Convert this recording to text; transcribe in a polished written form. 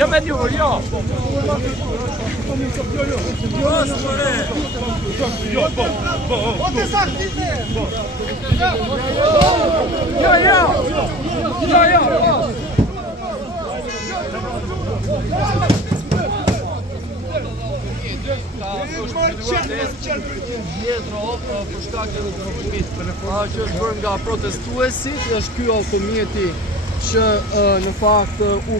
Ja me një, jo! Për shkak të rrugëtimit që është bërë nga protestuesit, është ky automjeti që në fakt u